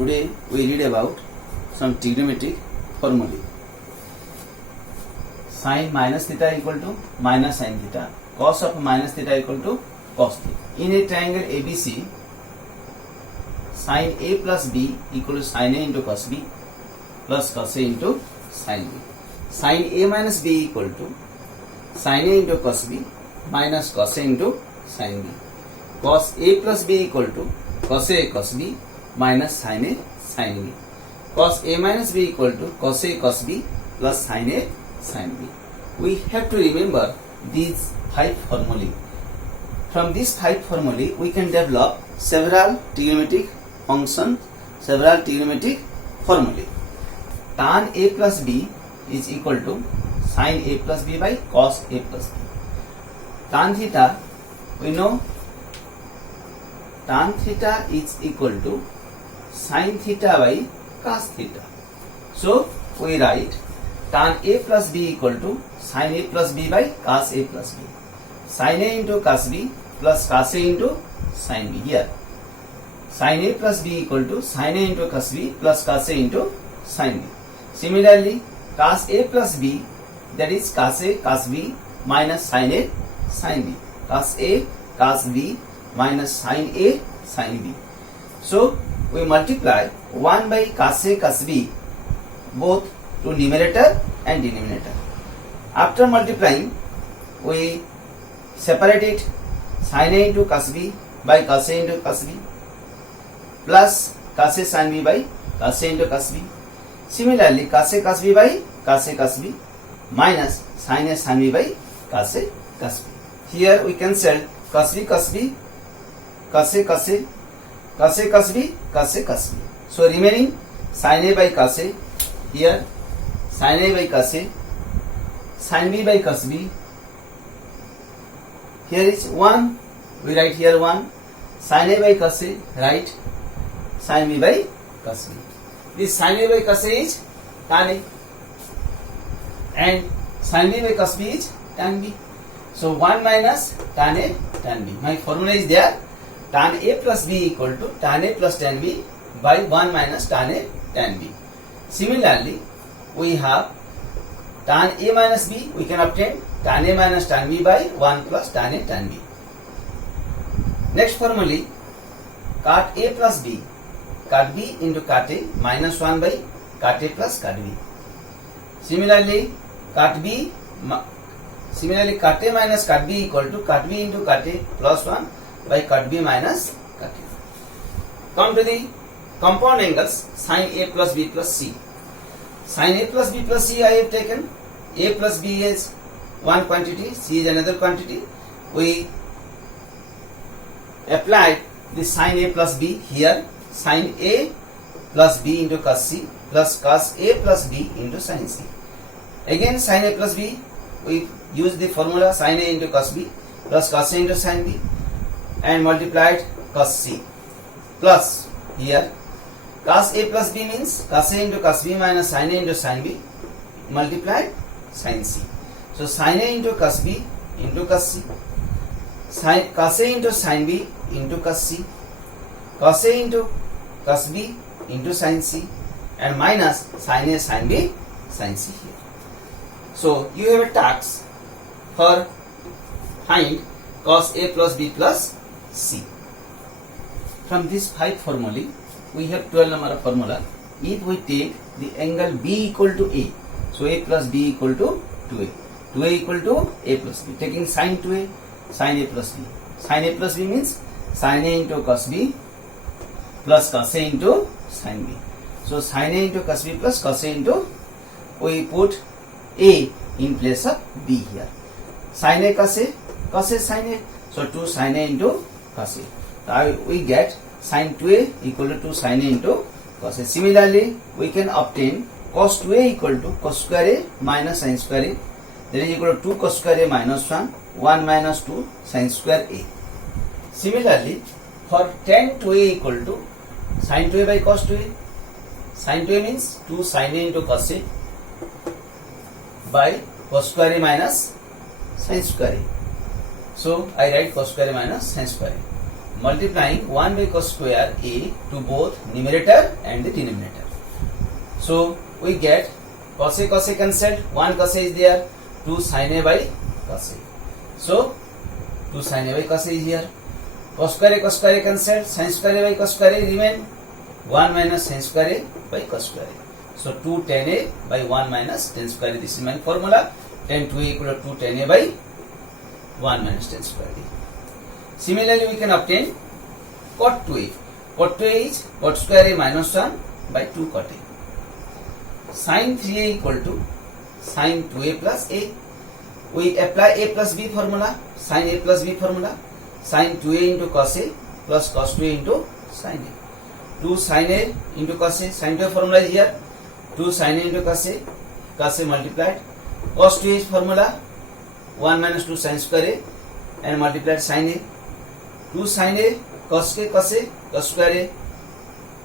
Today we read about some trigonometric formulae. Sin minus theta equal to minus sin theta. Cos of minus theta equal to cos theta. In a triangle ABC, sin A plus B equal to sin A into cos B plus cos A into sin B. Sin A minus B equal to sin A into cos B minus cos A into sin B. Cos A plus B equal to cos A cos B minus sin A sin B. Cos A minus B equal to cos A cos B plus sin A sin B. We have to remember these 5 formulae. From these 5 formulae, we can develop several trigonometric functions, several trigonometric formulae. Tan A plus B is equal to sin A plus B by cos A plus B. Tan theta, we know tan theta is equal to sin theta by cos theta. So we write tan A plus B equal to sin A plus B by cos A plus B. Sin A into cos B plus cos A into sin B. Here sin A plus B equal to sin A into cos B plus cos A into sin B. Similarly, cos A plus B, that is cos A cos B minus sin A sin B. Cos A cos B minus sin A sin B. So we multiply 1 by cos A cos B both to numerator and denominator. After multiplying, we separate it sin A into cos B by cos A into cos B plus cos A sin B by cos A into cos B. Similarly, cos A cos B by cos A cos B minus sin A sin B by cos A cos B. Here we cancel cos B cos B, cos A cos A, cos A cos B, cos A cos B. So remaining sin A by cos A, here sin A by cos A, sin B by cos B. Here is 1, we write here 1, sin A by cos A, write sin B by cos B. This sin A by cos A is tan A and sin B by cos B is tan B. So 1 minus tan A tan B. My formula is there, tan A plus B equal to tan A plus tan B by 1 minus tan A tan B. Similarly, we have tan A minus B, we can obtain tan A minus tan B by 1 plus tan A tan B. Next formula, cot A plus B, cot B into cot A minus 1 by cot A plus cot B. Similarly, cot A minus cot B equal to cot B into cot A plus 1 by cot B minus cot A. Come to the compound angles sin A plus B plus C. Sin A plus B plus C I have taken. A plus B is one quantity, C is another quantity. We applied the sin A plus B here, sin A plus B into cos C plus cos A plus B into sin C. Again sin A plus B, we use the formula sin A into cos B plus cos A into sin B and multiplied cos C plus here cos A plus B means cos A into cos B minus sin A into sin B multiplied sin C. So sin A into cos B into cos C, cos A into sin B into cos C, cos A into cos B into sin C and minus sin A sin B sin C here. So you have a task for find cos A plus B plus C. From these 5 formulae, we have 12 number of formula. If we take the angle B equal to A, so A plus B equal to 2A. 2A equal to A plus B. Taking sin 2A, sin A plus B. Sin A plus B means sin A into cos B plus cos A into sin B. So sin A into cos B plus cos A into, we put A in place of B here. Sin A cos A sin A. So 2 sin A into cos A. Now we get sin 2A equal to 2 sin A into cos A. Similarly, we can obtain cos 2A equal to cos square A minus sin square A. That is equal to 2 cos square A minus 1, 1 minus 2 sin square A. Similarly, for tan 2A equal to sin 2A by cos 2A. Sin 2A means 2 sin A into cos A by cos square A minus sin square A. So I write cos square A minus sin square A. multiplying 1 by cos square a to both numerator and the denominator. So we get cos a cancelled, 1 cos a is there, 2 sin a by cos a. So 2 sin a by cos a is here. Cos square a cancelled, sin square a by cos square a remain, 1 minus sin square a by cos square a. So 2 tan a by 1 minus tan square a. This is my formula. Tan 2a equal to 2 tan a by 1 minus tan square a. Similarly, we can obtain cot 2a. Cot 2a is cot square a minus 1 by 2 cot a. Sin 3a equal to sin 2a plus a. We apply a plus b formula, sin a plus b formula, sin 2a into cos a plus cos 2a into sin a. 2 sin a into cos a, sin 2a formula is here, 2 sin a into cos a multiplied, cos 2a is formula 1 minus 2 sin square a and multiplied sin a, 2 sin a cos square a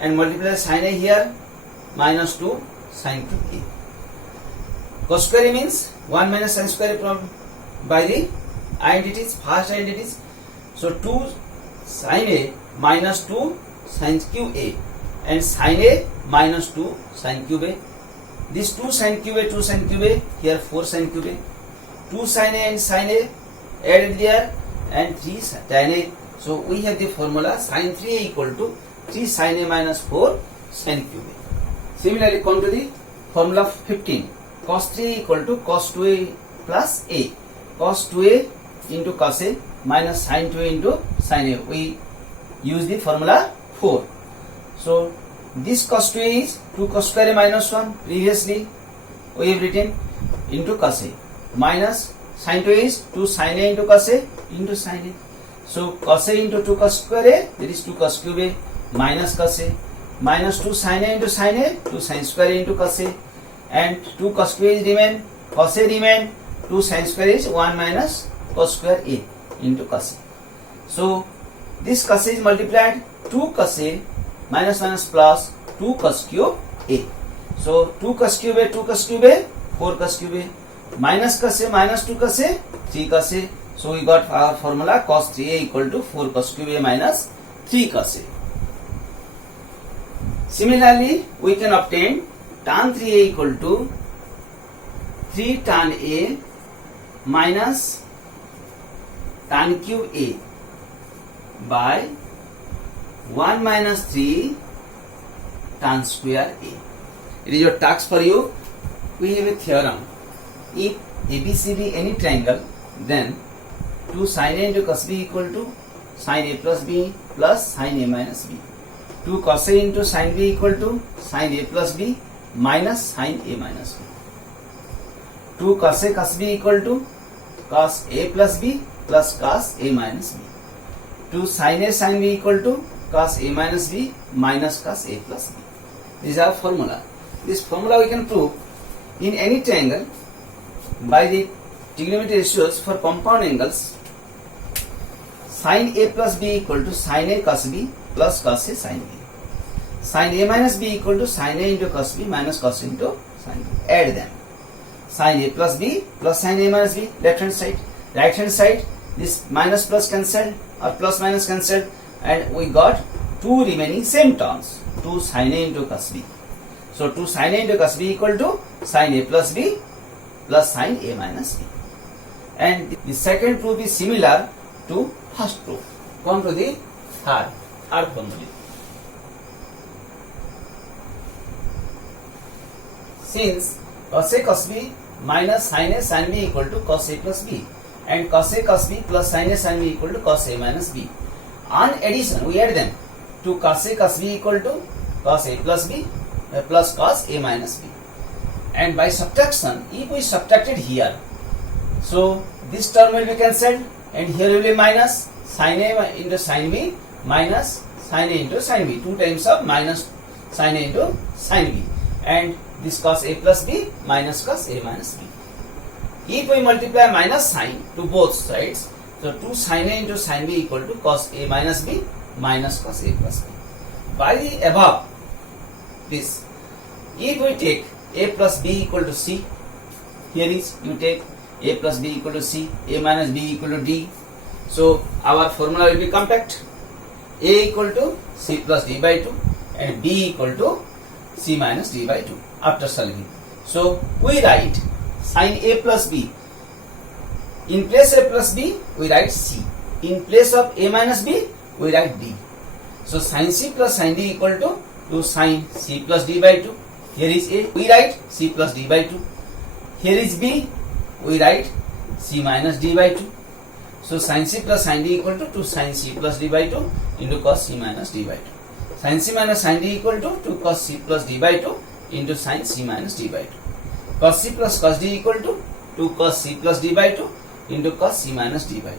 and multiplied sin a here minus 2 sin 2a. Cos square a means 1 minus sin square a by the identities, first identities. So 2 sin a minus 2 sin cube a and sin a minus 2 sin cube a. This 2 sin cube a, here 4 sin cube a. 2 sin a and sin a added there and 3 tan a. So we have the formula sin 3a equal to 3 sin a minus 4 sin cube a. Similarly, come to the formula 15. Cos 3a equal to cos 2a plus a. Cos 2a into cos a minus sin 2a into sin a. We use the formula 4. So this cos 2a is 2 cos square a minus 1. Previously we have written into cos a minus sin 2a is 2 sin a into cos a into sin a. So cos a into 2 cos square a, that is 2 cos cube a minus cos a, minus 2 sin a into sin a, 2 sin square a into cos a, and 2 cos square is remain, cos a remain, 2 sin square is 1 minus cos square a into cos a. So this cos a is multiplied 2 cos a minus plus 2 cos cube a. So 2 cos cube a, 2 cos cube a, 4 cos cube a, minus cos a minus 2 cos a, 3 cos a. So we got our formula cos 3a equal to 4 cos cube a minus 3 cos a. Similarly, we can obtain tan 3a equal to 3 tan a minus tan cube a by 1 minus 3 tan square a. It is your task for you. We have a theorem. If ABC be any triangle, then 2 sin a into cos b equal to sin a plus b plus sin a minus b. 2 cos a into sin b equal to sin a plus b minus sin a minus b. 2 cos a cos b equal to cos a plus b plus cos a minus b. 2 sin a sin b equal to cos a minus b minus cos a plus b. This is our formula. This formula we can prove in any triangle by the trigonometry ratios for compound angles. Sin a plus b equal to sin a cos b plus cos a sin b. Sin a minus b equal to sin a into cos b minus cos into sin b. Add them. Sin a plus b plus sin a minus b, left hand side. Right hand side, this minus plus cancelled or plus minus cancelled, and we got 2 remaining same terms. 2 sin a into cos b. So 2 sin a into cos b equal to sin a plus b plus sin a minus b. And the second proof is similar to first proof. Come to the third formula. Since cos a cos b minus sin a sin b equal to cos a plus b and cos a cos b plus sin a sin b equal to cos a minus b. On addition, we add them to cos a cos b equal to cos a plus b plus cos a minus b. And by subtraction, if we subtracted here, so this term will be cancelled and here will be minus sin a into sin b minus sin a into sin b. 2 times of minus sin a into sin b. And this cos a plus b minus cos a minus b. If we multiply minus sign to both sides, so 2 sin a into sin b equal to cos a minus b minus cos a plus b. By the above this, if we take a plus b equal to c, here is you take a plus b equal to c, a minus b equal to d. So our formula will be compact. A equal to C plus D by 2 and B equal to C minus D by 2 after solving. So we write sin A plus B. In place A plus B, we write C. In place of A minus B, we write D. So sin C plus sin D equal to sin C plus D by 2. Here is A, we write C plus D by 2. Here is B, we write C minus D by 2. So sin C plus sin D equal to sin C plus D by 2 into cos C minus D by 2. Sin C minus sin D equal to cos C plus D by 2 into sin C minus D by 2. Cos C plus cos D equal to cos C plus D by 2 into cos C minus D by 2.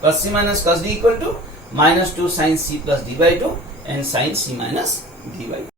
Cos C minus cos D equal to minus 2 sin C plus D by 2 and sin C minus D by 2.